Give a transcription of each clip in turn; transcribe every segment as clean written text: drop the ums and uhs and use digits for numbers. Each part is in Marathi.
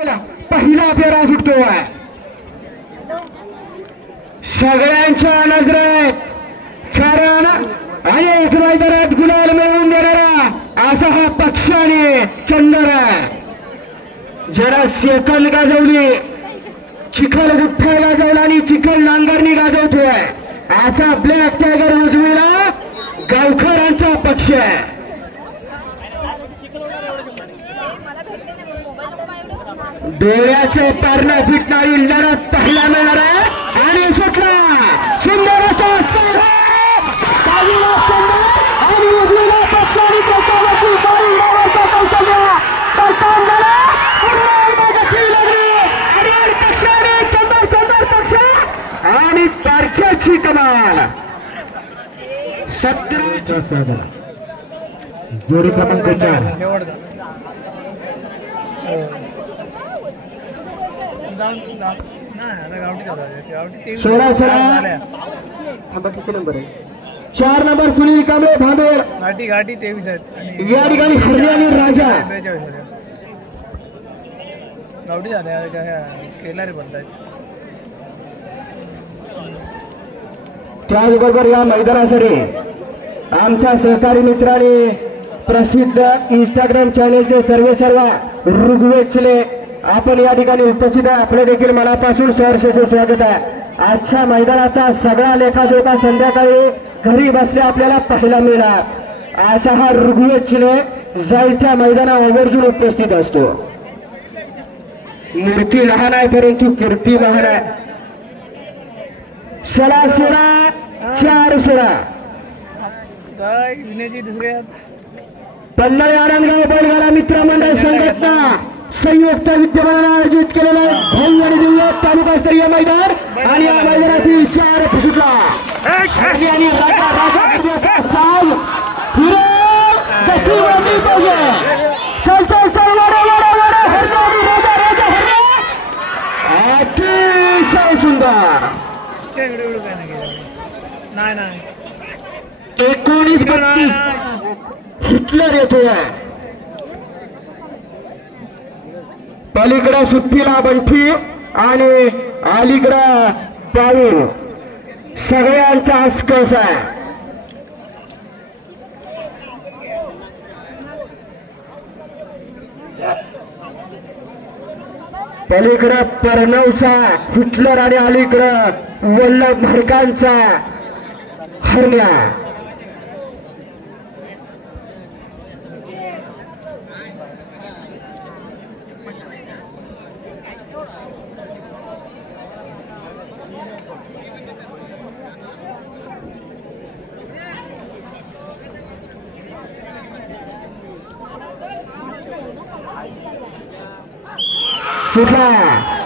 पहिला फेरा सुटतोय. सगळ्यांच्या नजरेत कारण अनेक मैदानात गुलाल मिळवून देणारा असा हा पक्ष आणि चंदर ज्याला सेकंद गाजवली, चिखल गुठ्ठा गाजवला आणि चिखल नांगरणी गाजवतोय असा ब्लॅक टायगर उजवीला गावकरांचा पक्ष आहे. डोळ्याचे पारणं फिटणारी लढत पाहायला मिळणार आहे आणि सुटला सुंदर असा आणि उजवीला पक्ष आणि त्याच्यावरती गाडी लावायचा कौशल्य करताना झाला. चंदर पक्ष आणि तारखेची कमाल 17 जोडी क्रमांक 4 किती नंबर आहे? 4 नंबर सुनील कांबळे भांबेर गाठी 23 आहेत. या ठिकाणी हरणे आणि राजा गावठी झाल्या केलारी बनतायत. त्याचबरोबर या मैदानासाठी आमच्या सहकारी मित्रांनी प्रसिद्ध इंस्टाग्राम चॅनेलचे सर्व ऋग्वेदचे आपण या ठिकाणी उपस्थित आहे. आपले देखील मनापासून सहर्ष स्वागत आहे. आजच्या मैदानाचा सगळा लेखाजोखा संध्याकाळी घरी बसल्या आपल्याला पाहायला मिळणार. असा हा ऋग्वेदचे जाईल त्या मैदानावर आवर्जून उपस्थित असतो. मूर्ती लहान आहे परंतु कीर्ती महान आहे. 4 सोळा पन्हाळी आनंदगाव बैलगाडा मित्र मंडळ संघटना संयुक्त विद्यमानाने आयोजित केलेला भव्य आणि दिव्य तालुकास्तरीय मैदान आणि या मैदानातील 4 फुटला अतिशय सुंदर 1932 हिटलर येतोय. पलीकडे सुट्टीला बंठी आणि अलीकडे पाऊल सगळ्यांचा हसकस आहे. पलीकडे परनवचा हिटलर आणि अलीकडे वल्लभ भडकांचा हरण्या. सुटला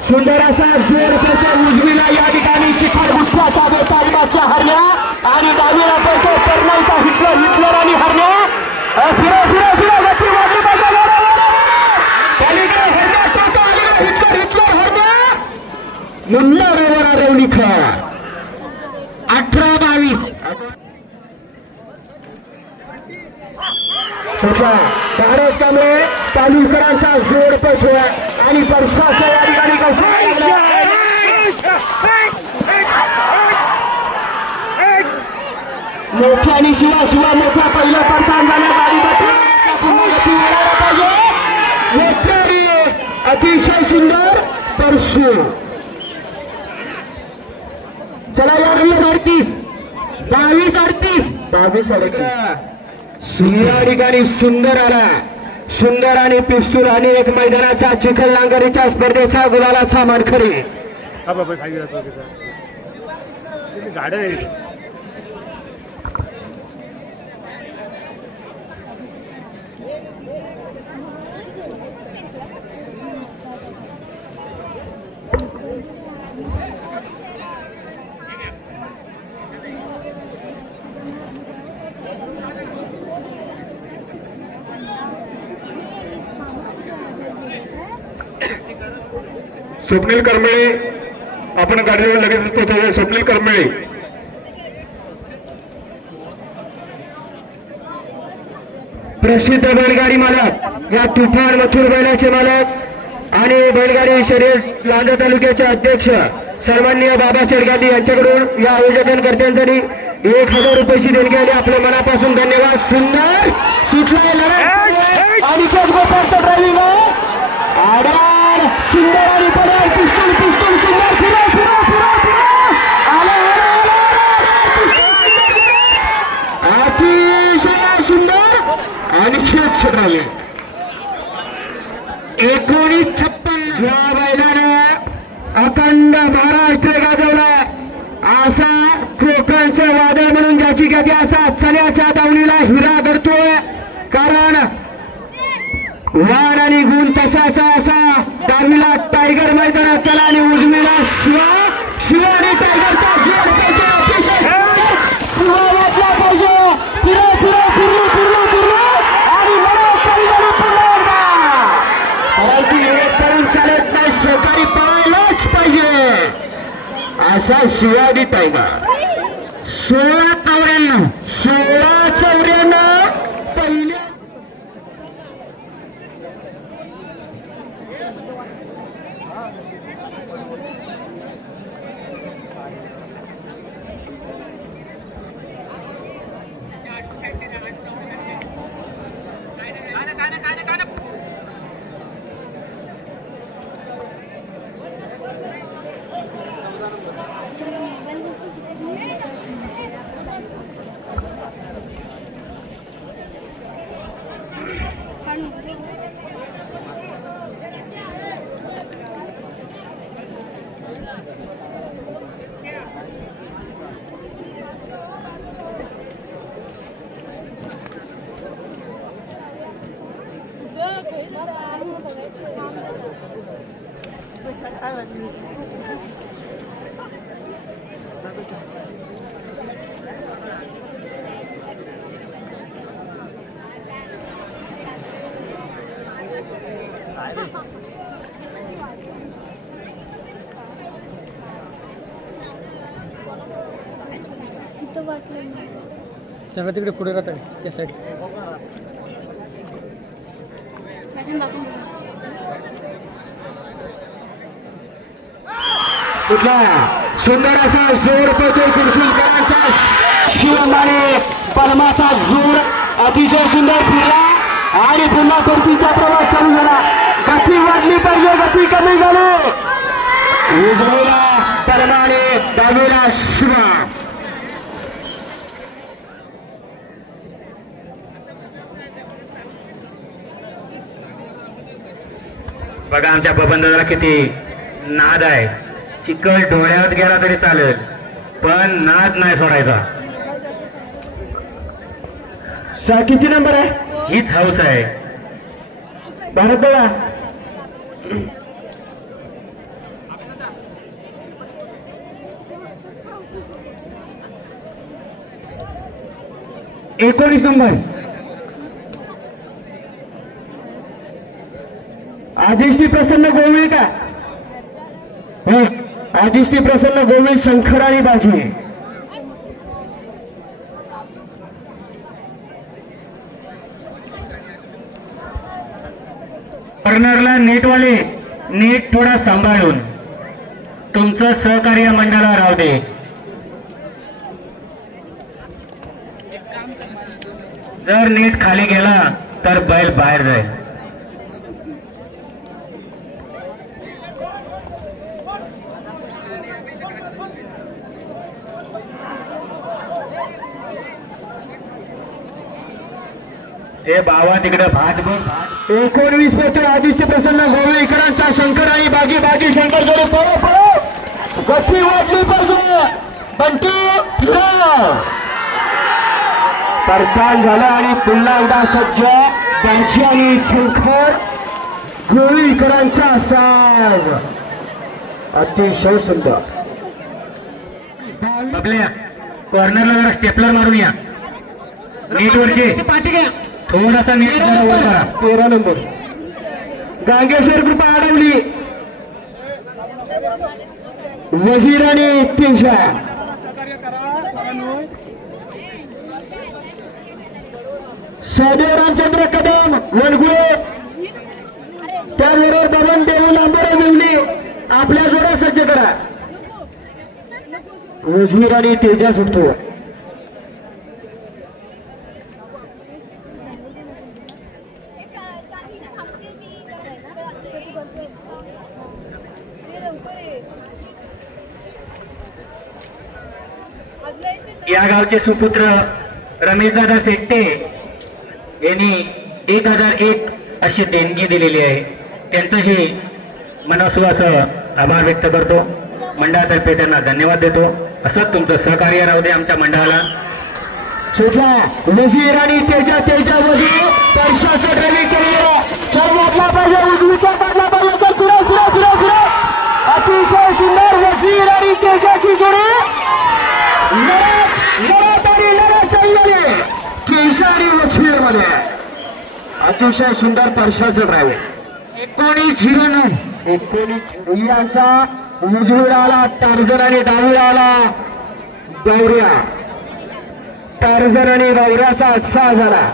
सुंदर असा जोर पैसे उजवीला या ठिकाणी चिखल गुठ्ठ्याचा बेतालमाच्या हरण्या आणि डावीला पैसे परनवचा हिटलर आणि हरण्या. फिरो गती वाजली पाहिजे. पलीकडे हिटलर हरण्या मुन्ना रेवरा रेवणीकर 18-22 भारत कांबळे तालुकरांचा जोड पैसे आणि वर्षाच्या या ठिकाणी मोठ्या आणि शिवा मोठ्या पहिल्या पडताना जाण्या पाहिजे. अतिशय सुंदर परशु. चला 22-38 या ठिकाणी सुंदर आला. सुंदर आणि पिस्तूल आणि एक मैदानाचा चिखल नांगरीच्या स्पर्धेचा गुलालाचा मानकरी. स्वप्नील करमळे आपण गाडीवर लगेच पोहोचवले. स्वप्नील करमळे प्रसिद्ध बैलगाडी मालक या तुफान मथुर बैलाचे मालक आणि बैलगाडी शर्यत लांजा तालुक्याचे अध्यक्ष सन्माननीय बाबासाहेब गांधी यांच्याकडून या आयोजकांकर्त्यांसाठी 1000 रुपयाची देणगी आली. आपल्या मनापासून धन्यवाद. सुंदर सुटलाय लढत आणि ड्रायव्हिंग आडार सुंदर आणि पडाल पिस्तूल पिस्तूल सुंदर फिरा फिरा फिरा फिरा अतिशय सुंदर आणि खेळ छत्रावे 1956 ज्या बैलानं अखंड महाराष्ट्र गाजवला असा कोकणचं वादळ म्हणून ज्याची ख्याती असा चण्याच्या दावणीला हिरा करतोय. कारण वाण आणि गुण तसाचा असा डावीला टायगर मैदानात त्याला आणि उजवीला शिवा आणि टायगरचा जोड पाहिजे. अतिशय शिवा वाटला पाहिजे. फिरो फिरो फिरलो फिरलो फिरलो आणि मला टायगर पुन्हा परंतु हे करून चालत नाही. सहकारी पळायलाच पाहिजे असा शिवाजी टायगर 1694 पहिल्या जरा तिकडे पुढे राहत आहे त्या साईड. कुठला सुंदर असा जोर पडतोय कुर्शुलकरांचा शिवमाने पलमाचा जोर अतिशय सुंदर फिरला आणि पुन्हा परतीचा प्रवास चालू झाला. गती वाढली पाहिजे. गती कमी झाली. उजवीला परमाने डावीला शिवा. बघा आमच्या बबंदाला किती नाद आहे. चिकल डोळ्यात गेला तरी चालेल पण नाद नाही सोडायचा. किती नंबर आहे? हीच हौस आहे. भारत बघा 19 नंबर आदिष्टी प्रसन्न गोविल का? हो, आदिष्टी प्रसन्न गोविल शंकर आणि बाजी. कॉर्नरला नेटवाले नेट थोडा सांभाळून तुमचं सहकार्य मंडळाला राहू दे. जर नेट खाली गेला तर बैल बाहेर जाईल. हे बाबा तिकडे भात बघ. 19 पत्र आदित्य प्रसन्न गोवेकरांचा शंकर आणि बाजी बाजी शंकर जोडे पळो पळो. गती वाढली पाहिजे. बंटी परतान झाला आणि पुन्हा एकदा सज्ज बाजी आणि शंकर गोवेकरांचा साज अतिशय सुंदर. बबल्या कॉर्नरला जरा स्टेपलर मारून या. नेटवरचे पाठी घ्या. थोडासा नेट जरा वर करा. 13 नंबर गांगेश्वर कृपा अडवली. वजीर आणि तेजा सदैव रामचंद्र कदम वनगुळे त्याबरोबर बबन देऊ लांबरे मिळली आपल्या जोड्या सज्ज करा. उजवीर आणि तेजा सुटतो. या गावचे सुपुत्र रमेशदादा शेट्टे यांनी 1001 अशी देणगी दिलेली आहे. त्यांचंही मनस्वास आभार व्यक्त करतो. मंडळातर्फे त्यांना धन्यवाद देतो. असंच तुमचं सहकार्य राहू दे आमच्या मंडळाला. सुटला वजीर आणि तेजा वजीर पैशाचं ड्रायव्हिंग केलेलं सर्व आपला पाहिजे उजवीचा टाकला पाहिजे तर पुढे अतिशय सुंदर वजीर आणि तेजाची जोडी लढत आणि लढत चाललेली तेजा आणि वजीर मध्ये अतिशय सुंदर पैशाचं ड्रायव्हिंग 19 यांचा उजवीला आला टार्झन आणि डावीला आला गौऱ्या. टार्झन आणि गौऱ्याचा उत्साह झाला.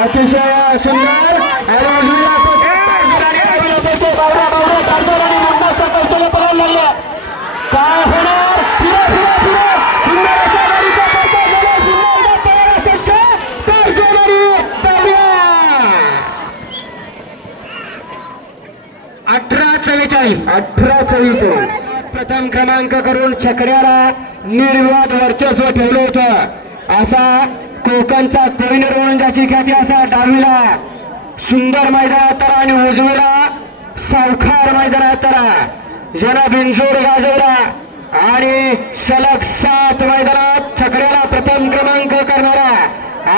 अतिशय सुंदर आणि उजवीला कौशल्य पडायला लागलं. काय होणार सुंदर अशा गाडीचा पत्ता झाला. सुंदर 18-44 प्रथम क्रमांक करून छकड्याला निर्विवाद वर्चस्व ठेवलं होतं. असा कोकणचा कोहिनूर म्हणून ज्याची ख्याती असा डावीला सुंदर मैदानात तरा आणि उजवीला सावखार मैदानात तरा ज्याला बिनजोड गाजवला आणि सलग 7 मैदानात छकड्याला प्रथम क्रमांक करणारा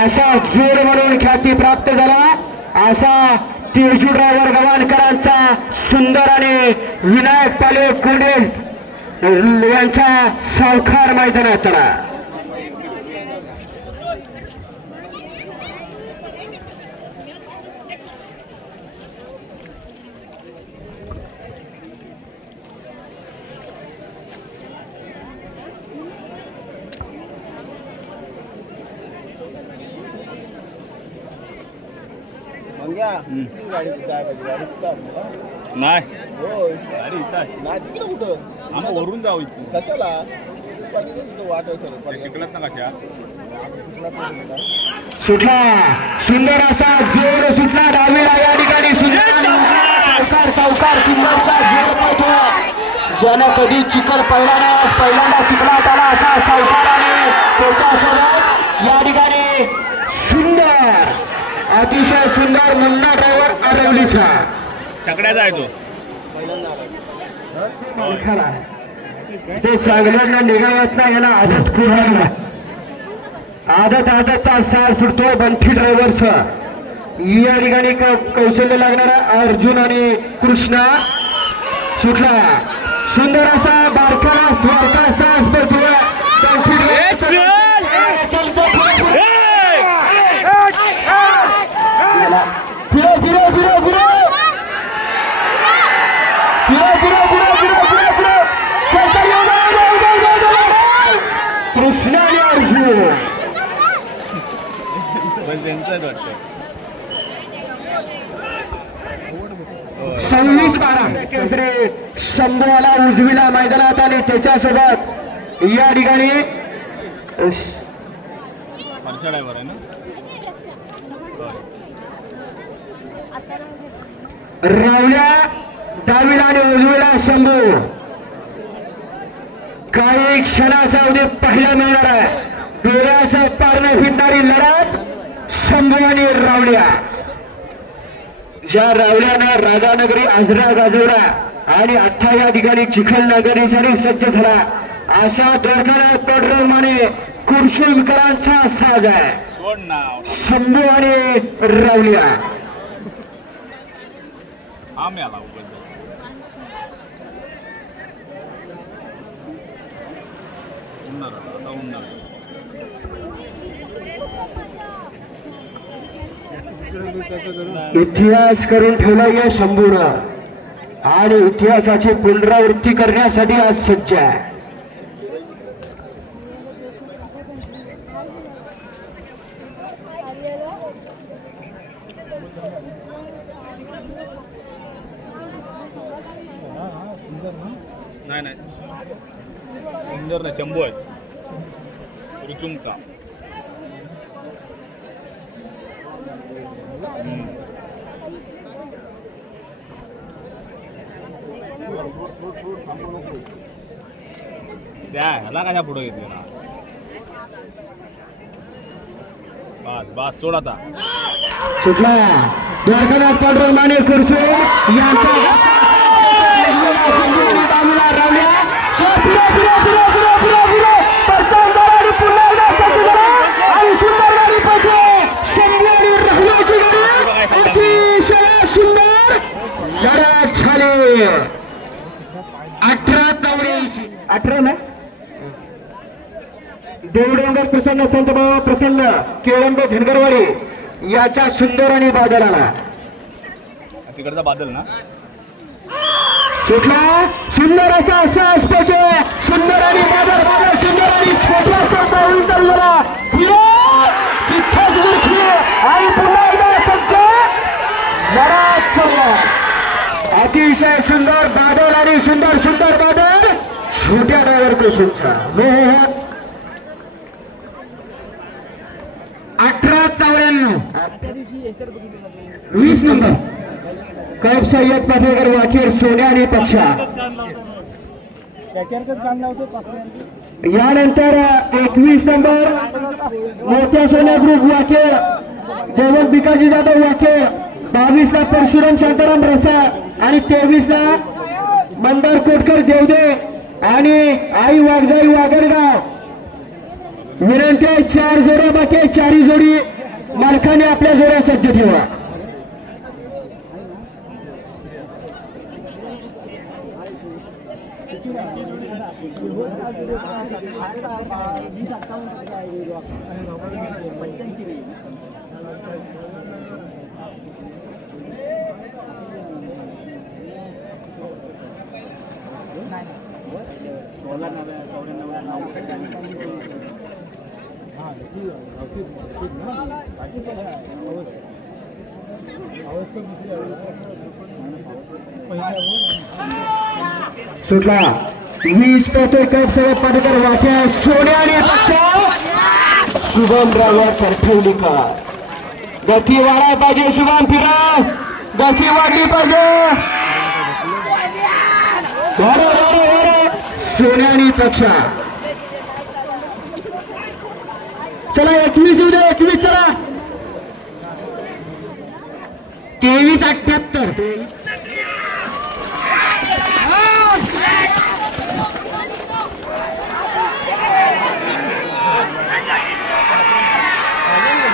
असा जोड म्हणून ख्याती प्राप्त झाला. असा तेजू ड्रायव्हर गव्हाणकरांचा सुंदर आणि विनायक पाले कोंडे यांचा सावखार मैदानात तरा. नाही कुठं आम्ही वरून जाऊ कशाला वाट चिखलात ना कशा सुटला सुंदर असा जोर सुटला डावीला. या ठिकाणी सुंदर सावकार सुंदरचा जोर पळतो. ज्यानं कधी चिखल पहिल्यांदा चिखलात आला असा सावकार आणि त्याच्यासोबत या ठिकाणी सुंदर अतिशय सुंदर मुन्ना ड्रायव्हर आरवलीचा चकड्याचा आहे तो. ते चांगल्यांना निघावत ना याला आदत कुऱ्हाडला आदतचा साथ सुटतोय बंठी ड्रायव्हरचा. या ठिकाणी कौशल्य लागणारा अर्जुन आणि कृष्णा सुटला सुंदर असा बारकाला स्वारका सास पडतोय. कृष्णा आणि अर्जुन 26-12 केसरी शंभूला उजवीला मैदानात आणि त्याच्यासोबत या ठिकाणी रावल्या डावीला आणि उजवीला शंभू. काही क्षणाचा उद्या पाहायला मिळणार आहे. डोळ्याचं पारणं फिरणारी लढत शंभू आणि रावल्या. ज्या रावल्यानं राधानगरी आजरा गाजवला आणि 18 या ठिकाणी चिखल नगरीसाठी सज्ज झाला अशा दोघांना कडरमाने कुरशुलकरांचा साज आहे. शंभू आणि रावल्या. इतिहास करून ठेवला या शंभूनं आणि इतिहासाची पुनरावृत्ती करण्यासाठी आज सज्ज आहे. नाही सुंदर नाही शंभू आहे रुचुंगचा त्या ह्याला कशा पुढे घेतले ना बस सोड आता सुटला द्वारकानाथ पांडुरंग माने खुर्चे यांचा झाले 18 ना देवडोंगर प्रसन्न संत बाबा प्रसन्न केळंबे धनगरवाडी याच्या सुंदर आणि बादलाला तिकडचा बादल ना सुटला सुंदर असा स्पर्श सुंदर आणि बादल बादल सुंदर आणि छोटासा पाऊल चाललेला तिथेच गुरखी आणि पुन्हा एकदा सज्ज बराच चालला अतिशय सुंदर बादल आणि सुंदर सुंदर बादल छोट्या ड्रायव्हर कृष्णचा 18-94 20 नंबर कैफ सय्यद पाटेकर वाखेर सोन्या आणि पक्षा यानंतर 21 नंबर मोठ्या सोन्या ग्रुप वाखेर जयवंत भिकाजी जाधव वाखेर 22 ला परशुराम शांताराम रसा आणि 23 ला मंदार कोटकर देवदे आणि आई वाघजाई वागडगाव विनंती आहे 4 जोड्या बाकी 4 जोडी मालकाने आपल्या जोड्या सज्ज ठेवा. सुटला 20 पेटे कैफ सय्यद पाटेकर वाख्या सोन्या आणि पक्षा शुभम ड्रायव्हर सरठेवली का गती वाढायला पाहिजे. शुभम फिरा गती वाढली पाहिजे. सोन्या आणि पक्षा चला 21 उद्या 21 चला 23-78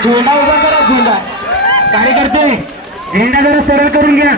झेंडा उभा करा. झेंडा कार्यकर्ते झेंडा जरा सरळ करून घ्या.